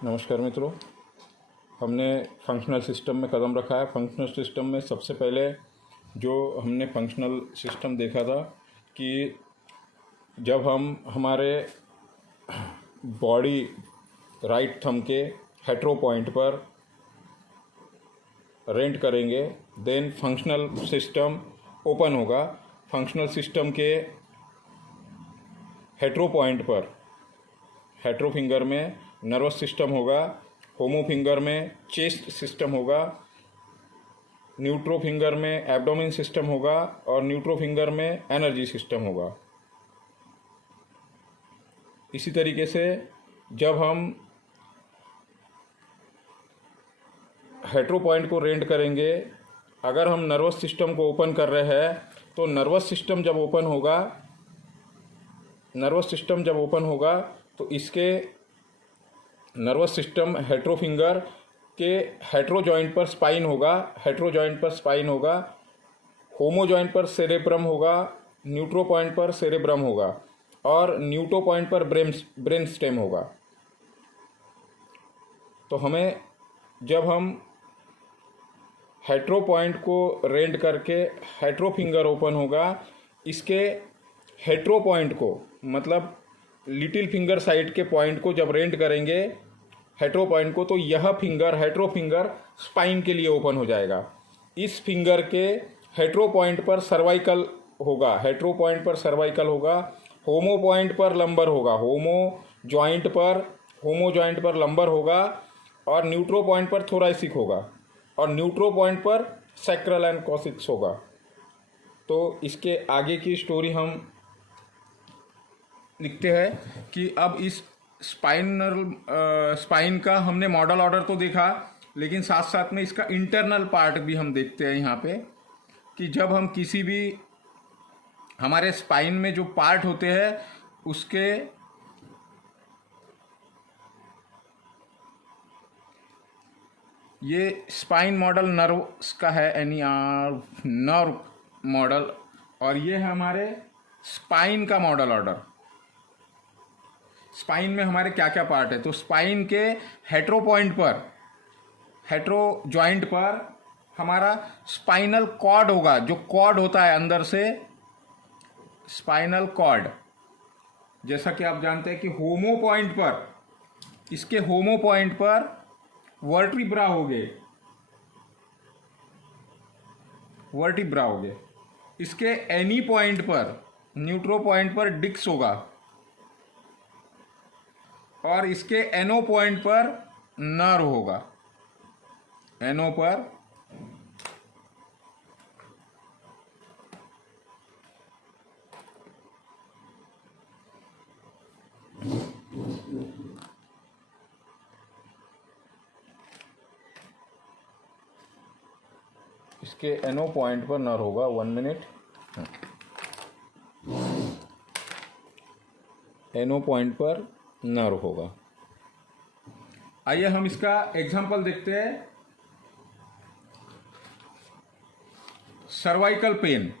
नमस्कार मित्रों। हमने फंक्शनल सिस्टम में कदम रखा है। फंक्शनल सिस्टम में सबसे पहले जो हमने फंक्शनल सिस्टम देखा था कि जब हम हमारे बॉडी राइट थंब के हेटेरो पॉइंट पर रेंट करेंगे देन फंक्शनल सिस्टम ओपन होगा। फंक्शनल सिस्टम के हेटेरो पॉइंट पर हेटेरो फिंगर में नर्वस सिस्टम होगा, होमो फिंगर में चेस्ट सिस्टम होगा, न्यूट्रो फिंगर में एब्डोमेन सिस्टम होगा और न्यूट्रो फिंगर में एनर्जी सिस्टम होगा। इसी तरीके से जब हम हेटेरो पॉइंट को रेंट करेंगे, अगर हम नर्वस सिस्टम को ओपन कर रहे हैं तो नर्वस सिस्टम जब ओपन होगा तो इसके नर्वस सिस्टम हेटेरो फिंगर के हेटेरो जॉइंट पर स्पाइन होगा, होमो जॉइंट पर सेरेब्रम होगा, न्यूट्रो पॉइंट पर सेरेब्रम होगा और न्यूट्रो पॉइंट पर ब्रेन स्टेम होगा। तो हमें जब हम हेटेरो पॉइंट को रेंट करके हेटेरो फिंगर ओपन होगा, इसके हेटेरो पॉइंट को मतलब लिटिल फिंगर साइड के पॉइंट को जब रेंट करेंगे हेटेरो पॉइंट को, तो यह हेटेरो फिंगर स्पाइन के लिए ओपन हो जाएगा। इस फिंगर के हेटेरो पॉइंट पर सर्वाइकल होगा, होमो पॉइंट पर लंबर होगा, होमो जॉइंट पर लंबर होगा और न्यूट्रो पॉइंट पर थोरैसिक होगा और न्यूट्रो पॉइंट पर सैक्रल एंड कॉक्सिक्स होगा। तो इसके आगे की स्टोरी हम लिखते हैं कि अब इस स्पाइन का हमने मॉडल ऑर्डर तो देखा, लेकिन साथ साथ में इसका इंटरनल पार्ट भी हम देखते हैं यहाँ पे कि जब हम किसी भी हमारे स्पाइन में जो पार्ट होते हैं उसके ये स्पाइन मॉडल नर्व्स का है, नर्व मॉडल, और ये है हमारे स्पाइन का मॉडल ऑर्डर। स्पाइन में हमारे क्या क्या पार्ट है, तो स्पाइन के हेटेरो पॉइंट पर, हेटेरो जॉइंट पर हमारा स्पाइनल कॉर्ड होगा, जो कॉर्ड होता है अंदर से, स्पाइनल कॉर्ड। जैसा कि आप जानते हैं कि होमो पॉइंट पर, इसके होमो पॉइंट पर वर्टिब्रा हो गए, इसके एनी पॉइंट पर, न्यूट्रो पॉइंट पर डिक्स होगा और इसके एनो पॉइंट पर नर्व होगा, एनो पर इसके एनो पॉइंट पर नर्व होगा। 1 मिनट। एनो पॉइंट पर नर्व होगा। आइए हम इसका एग्जांपल देखते हैं। सर्वाइकल पेन,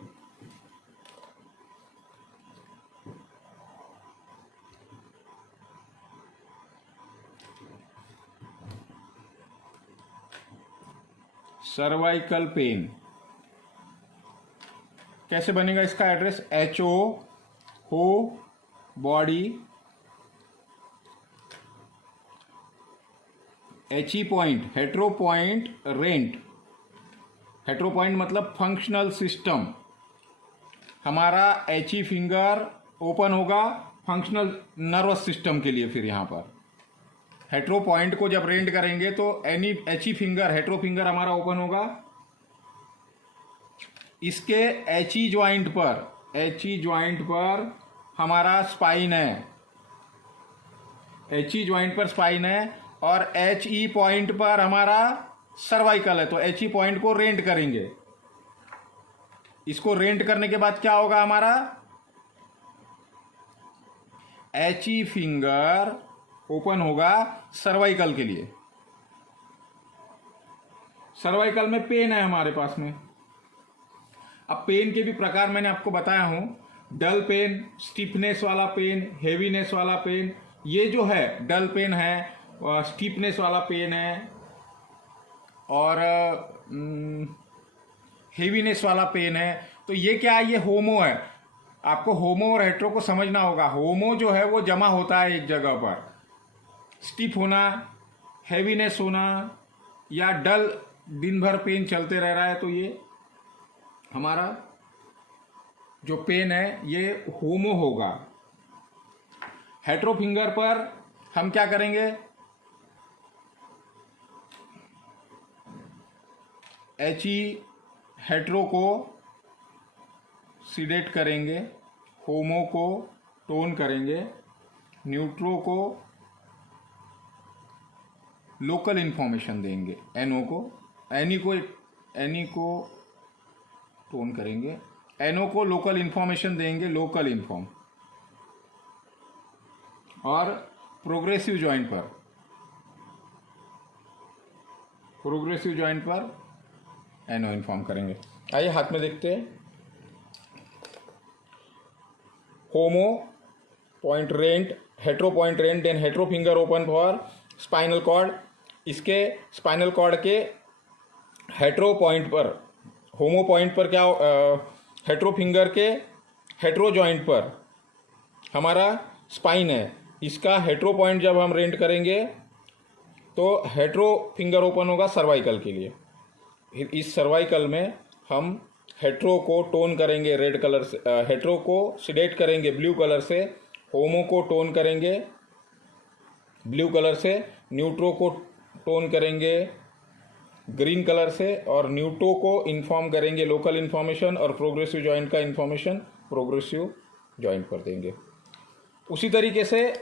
सर्वाइकल पेन कैसे बनेगा? इसका एड्रेस HO हो body, HE point hetero point rent. Hetero point मतलब फंक्शनल सिस्टम। हमारा HE फिंगर ओपन होगा फंक्शनल नर्वस सिस्टम के लिए। फिर यहाँ पर हेटेरो पॉइंट को जब रेंट करेंगे तो HE फिंगर, हेटेरो फिंगर हमारा ओपन होगा। इसके HE जॉइंट पर हमारा स्पाइन है, HE जॉइंट पर स्पाइन है और HE पॉइंट पर हमारा सर्वाइकल है, तो HE पॉइंट को रेंट करेंगे। इसको रेंट करने के बाद क्या होगा? हमारा HE फिंगर ओपन होगा सर्वाइकल के लिए। सर्वाइकल में पेन है हमारे पास में। अब पेन के भी प्रकार मैंने आपको बताया हूं, डल पेन, स्टिफनेस वाला पेन, हेवीनेस वाला पेन। ये जो है डल पेन है स्टीपनेस वाला पेन है और हेवीनेस वाला पेन है। तो ये क्या है, ये होमो है। आपको होमो और हेट्रो को समझना होगा। होमो जो है वो जमा होता है एक जगह पर, स्टिफ होना, हैवीनेस होना या डल दिन भर पेन चलते रह रहा है, तो ये हमारा जो पेन है ये होमो होगा। हेट्रो फिंगर पर हम क्या करेंगे, हेट्रो को सीडेट करेंगे, होमो को टोन करेंगे, न्यूट्रो को लोकल इन्फॉर्मेशन देंगे, एनी को टोन करेंगे, एनओ को लोकल इन्फॉर्मेशन देंगे, लोकल इन्फॉर्म। और प्रोग्रेसिव जॉइंट पर एनओ इन्फॉर्म करेंगे। आइए हाथ में देखते हैं। होमो पॉइंट रेंट, hetero point rent, then hetero finger open for spinal cord. इसके स्पाइनल कॉर्ड के हेट्रो पॉइंट पर, होमो पॉइंट पर क्या, हेट्रो फिंगर के हेट्रो जॉइंट पर हमारा स्पाइन है। इसका हेट्रो पॉइंट जब हम रेंट करेंगे तो हेट्रो फिंगर ओपन होगा सर्वाइकल के लिए। इस सर्वाइकल में हम हेट्रो को टोन करेंगे रेड कलर से, हेट्रो को सीडेट करेंगे ब्लू कलर से, होमो को टोन करेंगे ब्लू कलर से, न्यूट्रो को टोन करेंगे ग्रीन कलर से, और न्यूट्रो को इन्फॉर्म करेंगे लोकल इन्फॉर्मेशन, और प्रोग्रेसिव जॉइंट का इन्फॉर्मेशन प्रोग्रेसिव जॉइंट पर देंगे। उसी तरीके से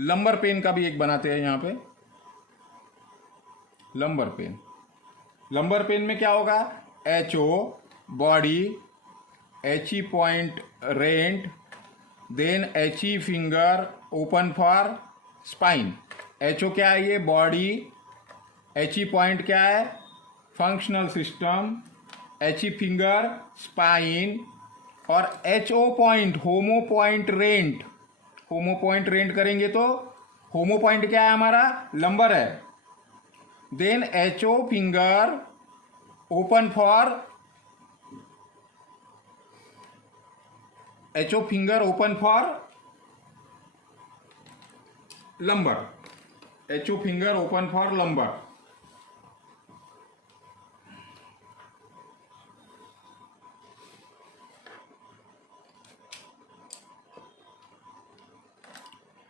लंबर पेन का भी एक बनाते हैं यहाँ पे। लंबर पेन में क्या होगा, HO body, HE point rent, then HE finger open for spine. HO क्या है, ये बॉडी, HE पॉइंट क्या है, functional system, HE finger spine, और HO point homo point rent करेंगे तो होमो पॉइंट क्या है हमारा, लंबर है। Then HO finger open for lumbar, HO finger open for lumbar.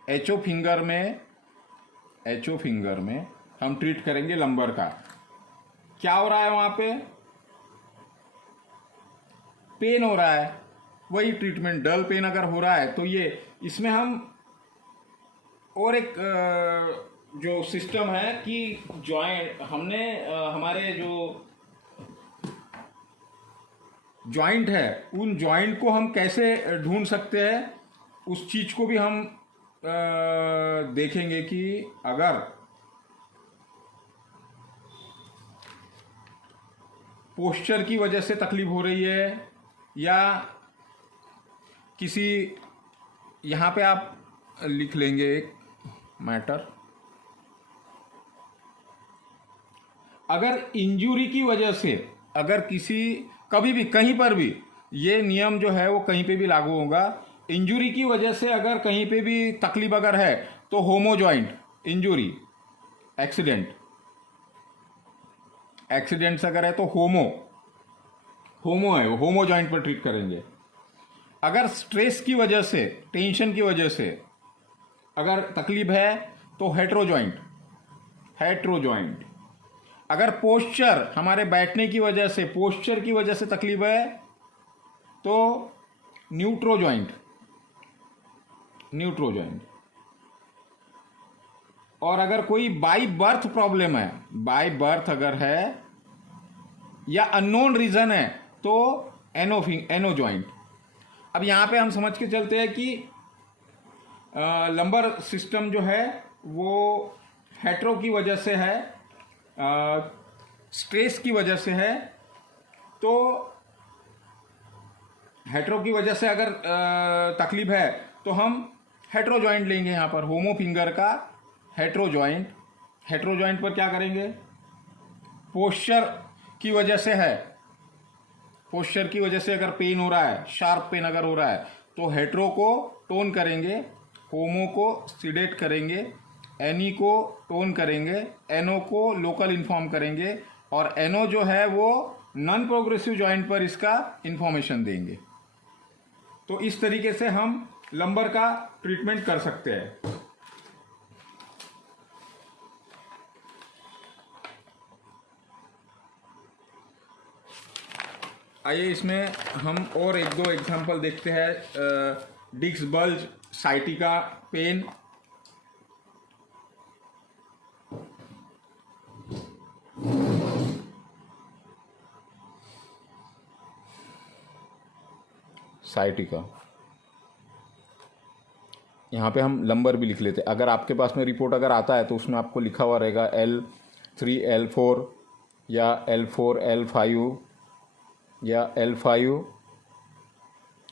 HO finger में हम ट्रीट करेंगे लंबर का। क्या हो रहा है वहां पे, पेन हो रहा है, वही ट्रीटमेंट। डल पेन अगर हो रहा है तो ये, इसमें हम और एक जो सिस्टम है कि जॉइंट, हमने हमारे जो जॉइंट है उन जॉइंट को हम कैसे ढूंढ सकते हैं, उस चीज को भी हम देखेंगे कि अगर पोस्चर की वजह से तकलीफ हो रही है या किसी, यहाँ पे आप लिख लेंगे एक मैटर, अगर इंजरी की वजह से, अगर किसी कभी भी कहीं पर भी, ये नियम जो है वो कहीं पे भी लागू होगा, इंजरी की वजह से अगर कहीं पे भी तकलीफ अगर है तो होमो जॉइंट इंजरी, एक्सीडेंट्स अगर है तो होमो है, होमो जॉइंट पर ट्रीट करेंगे। अगर स्ट्रेस की वजह से, टेंशन की वजह से अगर तकलीफ है तो हेट्रो जॉइंट। अगर पोस्चर, हमारे बैठने की वजह से, पोस्चर की वजह से तकलीफ है तो न्यूट्रो जॉइंट। और अगर कोई बाई बर्थ प्रॉब्लम है, बाई बर्थ अगर है या अननोन रीजन है तो एनो जॉइंट। अब यहाँ पे हम समझ के चलते हैं कि लंबर सिस्टम जो है वो हेट्रो की वजह से है, स्ट्रेस की वजह से है। तो हेट्रो की वजह से अगर तकलीफ है तो हम हेट्रो जॉइंट लेंगे यहाँ पर, होमो फिंगर का हेट्रो जॉइंट। हेट्रो जॉइंट पर क्या करेंगे, पोस्चर की वजह से है, पोस्चर की वजह से अगर पेन हो रहा है, शार्प पेन अगर हो रहा है, तो हेट्रो को टोन करेंगे, होमो को सिडेट करेंगे, एनी को टोन करेंगे, एनो को लोकल इन्फॉर्म करेंगे, और एनो जो है वो नॉन प्रोग्रेसिव जॉइंट पर इसका इन्फॉर्मेशन देंगे। तो इस तरीके से हम लंबर का ट्रीटमेंट कर सकते हैं। आइए इसमें हम और एक दो एग्जांपल देखते हैं। Disc bulge, sciatica pain. Sciatica, यहाँ पे हम लंबर भी लिख लेते हैं। अगर आपके पास में रिपोर्ट अगर आता है तो उसमें आपको लिखा हुआ रहेगा L3 L4 या L4 L5 या L5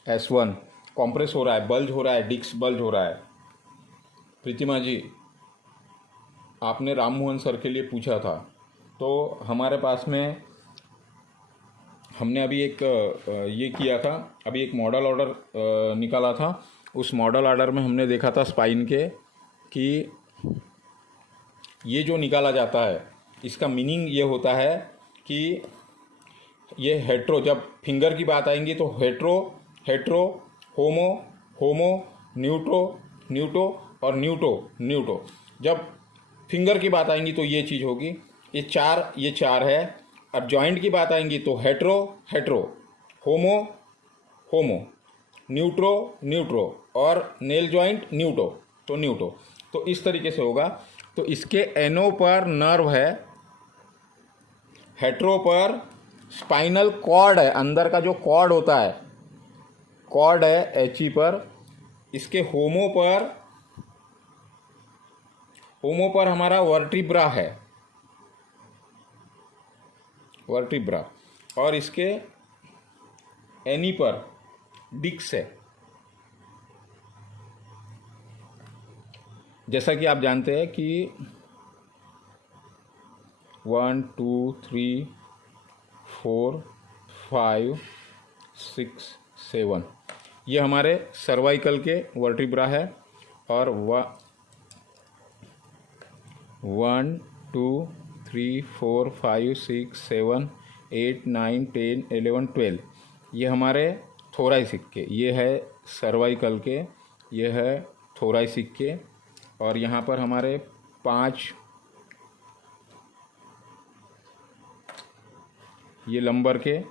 S1 कॉम्प्रेस हो रहा है, बल्ज हो रहा है, डिस्क बल्ज हो रहा है। प्रीतिमा जी, आपने राम मोहन सर के लिए पूछा था, तो हमारे पास में हमने अभी एक ये किया था, अभी एक मॉडल ऑर्डर निकाला था। उस मॉडल ऑर्डर में हमने देखा था स्पाइन के कि ये जो निकाला जाता है इसका मीनिंग ये होता है कि ये हेट्रो, जब फिंगर की बात आएंगी तो हेट्रो, हेट्रो, होमो, होमो, न्यूट्रो, न्यूटो और न्यूटो, न्यूटो। जब फिंगर की बात आएंगी तो ये चीज़ होगी। ये चार है। अब जॉइंट की बात आएंगी तो हेट्रो, हेट्रो, होमो, होमो, न्यूट्रो, न्यूट्रो और नेल जॉइंट न्यूटो, तो न्यूटो। तो इस तरीके से होगा। तो इसके एनो पर नर्व है, हेट्रो पर स्पाइनल कॉर्ड है, अंदर का जो कॉर्ड होता है, कॉर्ड है एची पर। इसके होमो पर हमारा वर्टिब्रा है, वर्टिब्रा। और इसके एनी पर डिस्क है। जैसा कि आप जानते हैं कि 1 2 3 4 5 6 7 ये हमारे सर्वाइकल के वर्टिब्रा है। और 1 2 3 4 5 6 7 8 9 10 11 12 ये हमारे थोराइसिक के, ये है सर्वाइकल के, ये है थोराइसिक के। और यहाँ पर हमारे 5 ये लंबर के,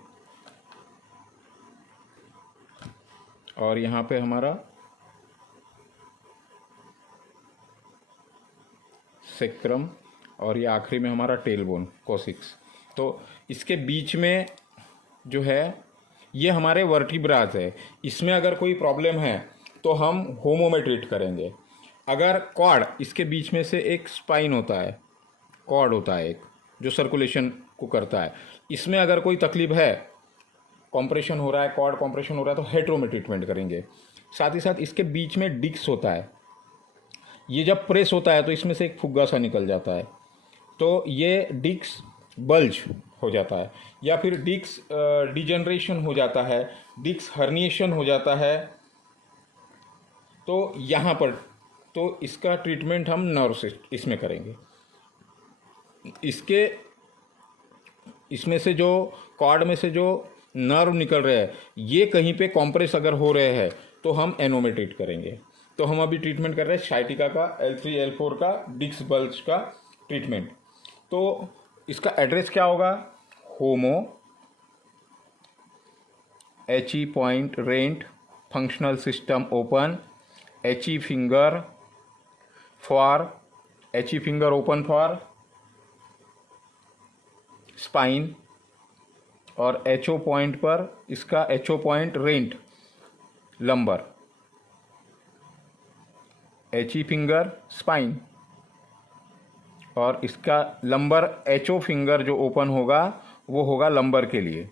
और यहाँ पे हमारा सेक्रम, और ये आखिरी में हमारा टेलबोन कोसिक्स। तो इसके बीच में जो है ये हमारे वर्टिब्रास है। इसमें अगर कोई प्रॉब्लम है तो हम होमो में ट्रीट करेंगे। अगर कॉर्ड, इसके बीच में से एक स्पाइन होता है, कॉर्ड होता है एक जो सर्कुलेशन को करता है, इसमें अगर कोई तकलीफ है, कॉम्प्रेशन हो रहा है, कॉर्ड कॉम्प्रेशन हो रहा है, तो हेट्रो में ट्रीटमेंट करेंगे। साथ ही साथ इसके बीच में डिस्क होता है, ये जब प्रेस होता है तो इसमें से एक फुग्गा सा निकल जाता है, तो ये डिस्क बल्ज हो जाता है, या फिर डिस्क डिजनरेशन हो जाता है, डिस्क हर्निएशन हो जाता है। तो यहाँ पर तो इसका ट्रीटमेंट हम नर्व से इसमें करेंगे। इसमें से जो कॉर्ड में से जो नर्व निकल रहे हैं, ये कहीं पे कॉम्प्रेस अगर हो रहे हैं तो हम एनो में ट्रीट करेंगे। तो हम अभी ट्रीटमेंट कर रहे हैं साइटिका का, L3 L4 का, डिस्क बल्ज का ट्रीटमेंट। तो इसका एड्रेस क्या होगा, होमो, HE पॉइंट रेंट, functional system open, HE finger open for spine, और HO पॉइंट पर इसका HO point rent lumbar, HE finger spine, और इसका लंबर HO फिंगर जो ओपन होगा वो होगा लंबर के लिए।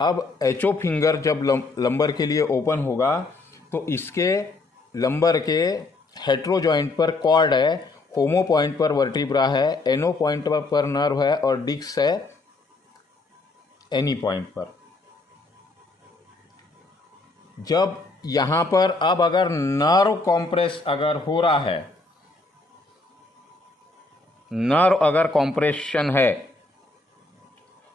अब HO फिंगर जब लंबर के लिए ओपन होगा तो इसके लंबर के हेट्रो जॉइंट पर कॉर्ड है, होमो पॉइंट पर वर्टिब्रा है, एनो पॉइंट पर नर्व है और डिस्क है एनी पॉइंट पर। जब यहां पर अब अगर नर्व कॉम्प्रेस अगर हो रहा है, नर्व अगर कॉम्प्रेशन है,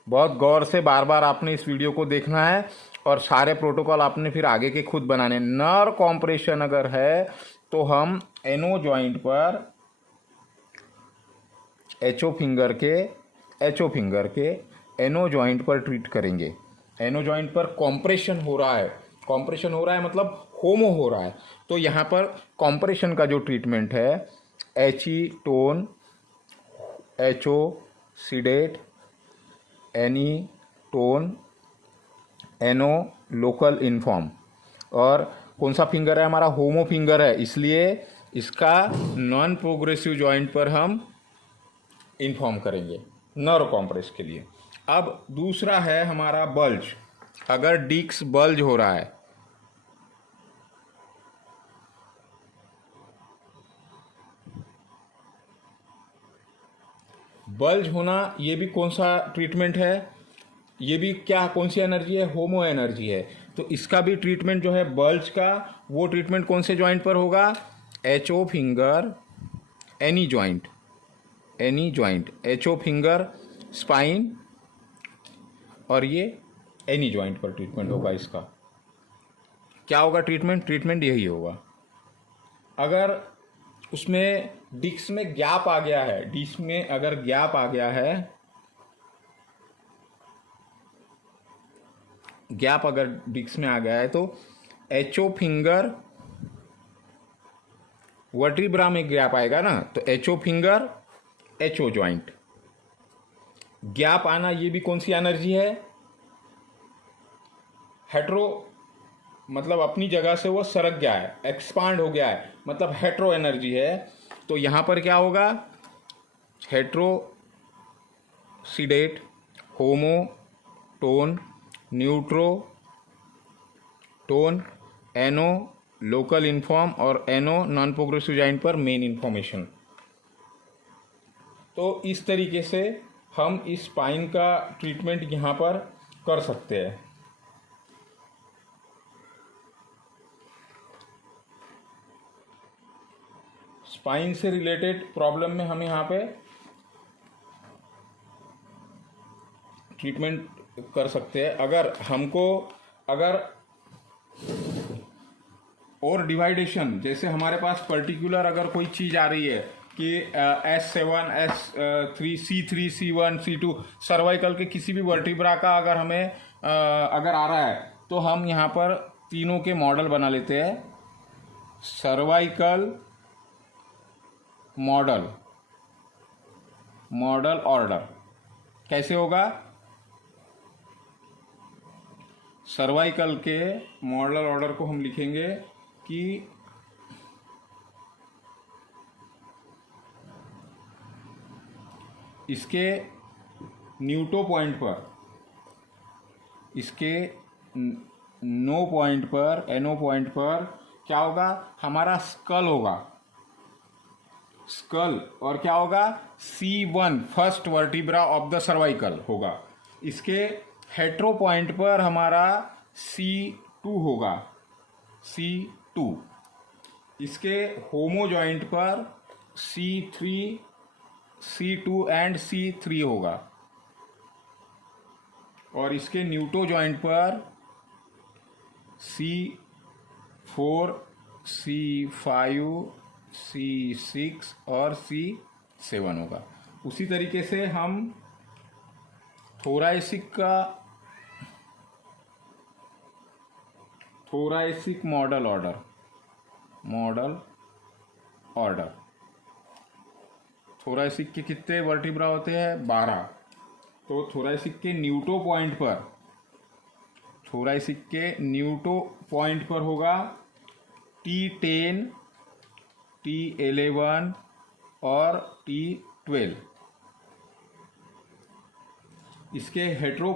बहुत गौर से बार बार आपने इस वीडियो को देखना है और सारे प्रोटोकॉल आपने फिर आगे के खुद बनाने। नर्व कॉम्प्रेशन अगर है तो हम एनो जॉइंट पर एचओ फिंगर के एनो जॉइंट पर ट्रीट करेंगे। एनो जॉइंट पर कॉम्प्रेशन हो रहा है मतलब होमो हो रहा है, तो यहाँ पर कॉम्प्रेशन का जो ट्रीटमेंट है, HE tone, HO sedate, any tone, एनो लोकल इन्फॉर्म। और कौन सा फिंगर है हमारा? होमो फिंगर है, इसलिए इसका नॉन प्रोग्रेसिव जॉइंट पर हम इन्फॉर्म करेंगे नर्व कॉम्प्रेस के लिए। अब दूसरा है हमारा बल्ज। अगर डिस्क बल्ज हो रहा है, बल्ज होना, ये भी कौन सा ट्रीटमेंट है? ये भी क्या, कौन सी एनर्जी है? होमो एनर्जी है। तो इसका भी ट्रीटमेंट जो है बल्ज का, वो ट्रीटमेंट कौन से जॉइंट पर होगा? HO finger any joint, HO finger spine और ये एनी जॉइंट पर ट्रीटमेंट होगा। इसका क्या होगा ट्रीटमेंट यही होगा। अगर उसमें डिस्क में गैप आ गया है, डिस्क में अगर गैप आ गया है, गैप अगर डिस्क में आ गया है तो एचओ फिंगर, वर्टिब्रा में गैप आएगा ना, तो HO finger HO joint. Gap आना ये भी कौन सी एनर्जी है? हेट्रो, मतलब अपनी जगह से वो सरक गया है, एक्सपांड हो गया है, मतलब हेट्रो एनर्जी है। तो यहाँ पर क्या होगा? हेट्रो सीडेट, होमो टोन, न्यूट्रो टोन, एनो लोकल इन्फॉर्म और एनो नॉन प्रोग्रेसिव जॉइंट पर मेन इन्फॉर्मेशन। तो इस तरीके से हम इस स्पाइन का ट्रीटमेंट यहाँ पर कर सकते हैं। स्पाइन से रिलेटेड प्रॉब्लम में हम यहाँ पे ट्रीटमेंट कर सकते हैं। अगर और डिवाइडेशन, जैसे हमारे पास पर्टिकुलर अगर कोई चीज़ आ रही है कि S7, S3, C3, C1, C2, cervical के किसी भी वर्टिब्रा का अगर हमें अगर आ रहा है, तो हम यहाँ पर तीनों के मॉडल बना लेते हैं। सर्वाइकल मॉडल ऑर्डर कैसे होगा? सर्वाइकल के मॉडल ऑर्डर को हम लिखेंगे कि इसके न्यूटो पॉइंट पर, इसके नो पॉइंट पर, एनो पॉइंट पर क्या होगा? हमारा स्कल होगा, स्कल, और क्या होगा? C1 first vertebra of the cervical होगा। इसके हेट्रो पॉइंट पर हमारा C2 होगा, C2। इसके होमो जॉइंट पर C3, C2 एंड C3 होगा। और इसके न्यूटो जॉइंट पर C4, C5, C6 और C7 होगा। उसी तरीके से हम थोराइसिक मॉडल ऑर्डर। थोराइसिक के कितने वर्टिब्रा होते हैं? 12। तो थोराइसिक के न्यूटो पॉइंट पर होगा T10, T11 और T12। इसके हेट्रो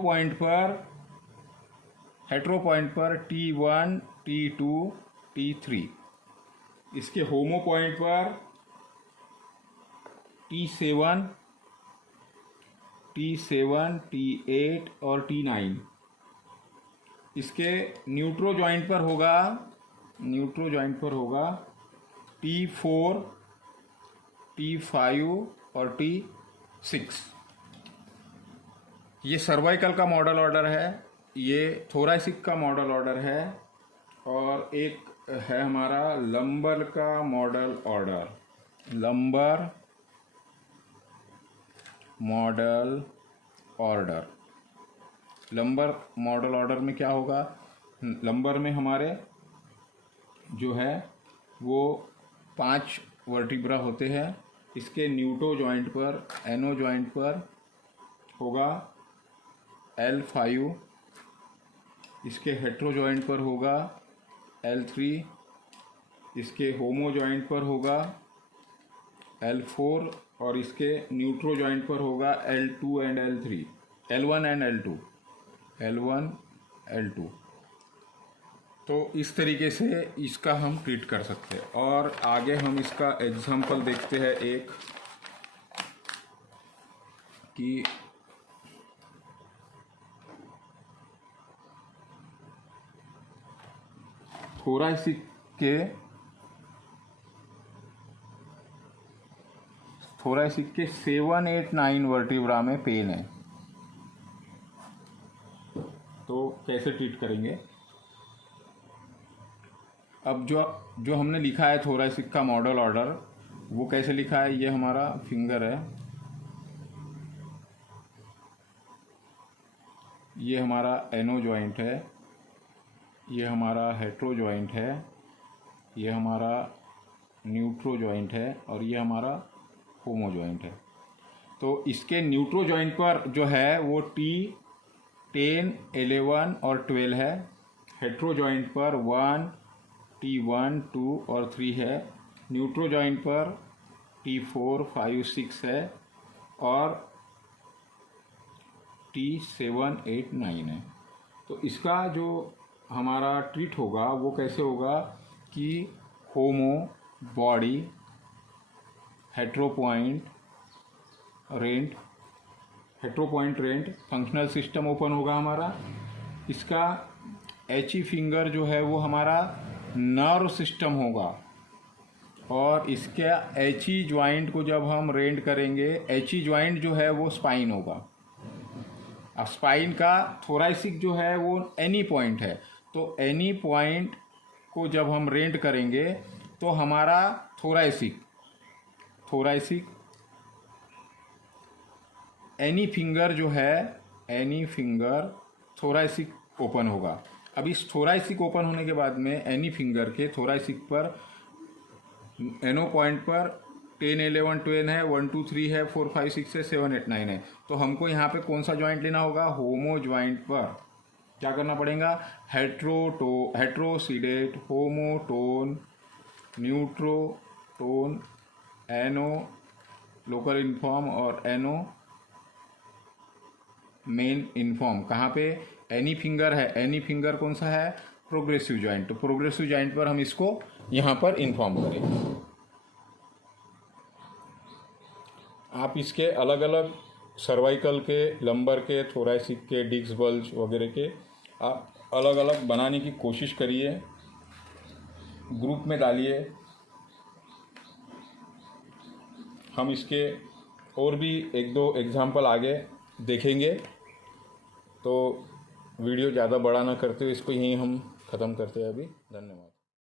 पॉइंट पर T1, T2, T3। इसके होमो पॉइंट पर T7, T8 और T9। इसके न्यूट्रो जॉइंट पर होगा T4, T5 और T6। ये सर्वाइकल का मॉडल ऑर्डर है, ये थोरैसिक का मॉडल ऑर्डर है, और एक है हमारा लंबर का model order. Lumbar model order में क्या होगा? लंबर में हमारे जो है वो 5 वर्टिब्रा होते हैं। इसके न्यूटो जॉइंट पर, एनो जॉइंट पर होगा L5, इसके हेट्रो जॉइंट पर होगा L3, इसके होमो जॉइंट पर होगा L4 और इसके न्यूट्रो जॉइंट पर होगा L2 and L3, L1 and L2। तो इस तरीके से इसका हम ट्रीट कर सकते हैं। और आगे हम इसका एग्जाम्पल देखते हैं एक, कि थोरैसिक के 7, 8, 9 वर्टिब्रा में पेन है, तो कैसे ट्रीट करेंगे? अब जो हमने लिखा है थोरैसिक का मॉडल ऑर्डर, वो कैसे लिखा है? ये हमारा फिंगर है, ये हमारा एनो जॉइंट है, ये हमारा हेट्रो जॉइंट है, ये हमारा न्यूट्रो जॉइंट है, और ये हमारा होमो जॉइंट है। तो इसके न्यूट्रो जॉइंट पर जो है वो T10, 11 और 12 है। हेट्रो जॉइंट पर T1, 2 और 3 है। न्यूट्रो जॉइंट पर T4, 5, 6 है, और T7, 8, 9 है। तो इसका जो हमारा ट्रीट होगा वो कैसे होगा कि होमो, बॉडी, हेट्रो पॉइंट, रेंट, फंक्शनल सिस्टम ओपन होगा हमारा। इसका एची फिंगर जो है वो हमारा नर्व सिस्टम होगा, और इसके एची ज्वाइंट को जब हम रेंट करेंगे, एची ज्वाइंट जो है वो स्पाइन होगा। अब स्पाइन का थोरैसिक जो है वो एनी पॉइंट है, तो एनी पॉइंट को जब हम रेंट करेंगे तो हमारा थोरैसिक एनी फिंगर जो है, एनी फिंगर थोरैसिक ओपन होगा। अब इस थोरैसिक ओपन होने के बाद में एनी फिंगर के थोरैसिक पर एनो पॉइंट पर 10, 11, 12 है, 1, 2, 3 है, 4, 5, 6 है, 7, 8, 9 है। तो हमको यहाँ पे कौन सा जॉइंट लेना होगा? होमो जॉइंट पर क्या करना पड़ेगा? हेट्रोसीडेट, होमोटोन, न्यूट्रोटोन, एनो लोकल इन्फॉर्म और एनो मेन इन्फॉर्म। कहाँ पे? एनी फिंगर है, एनी फिंगर कौन सा है? Progressive joint. तो प्रोग्रेसिव जॉइंट पर हम इसको यहाँ पर इन्फॉर्म करेंगे। आप इसके अलग अलग सर्वाइकल के, लंबर के, थोरैसिक के, डिस्क बल्ज वगैरह के आप अलग अलग बनाने की कोशिश करिए, ग्रुप में डालिए। हम इसके और भी 1-2 एग्जाम्पल आगे देखेंगे। तो वीडियो ज़्यादा बड़ा ना करते हुए इसको यहीं हम ख़त्म करते हैं अभी। धन्यवाद।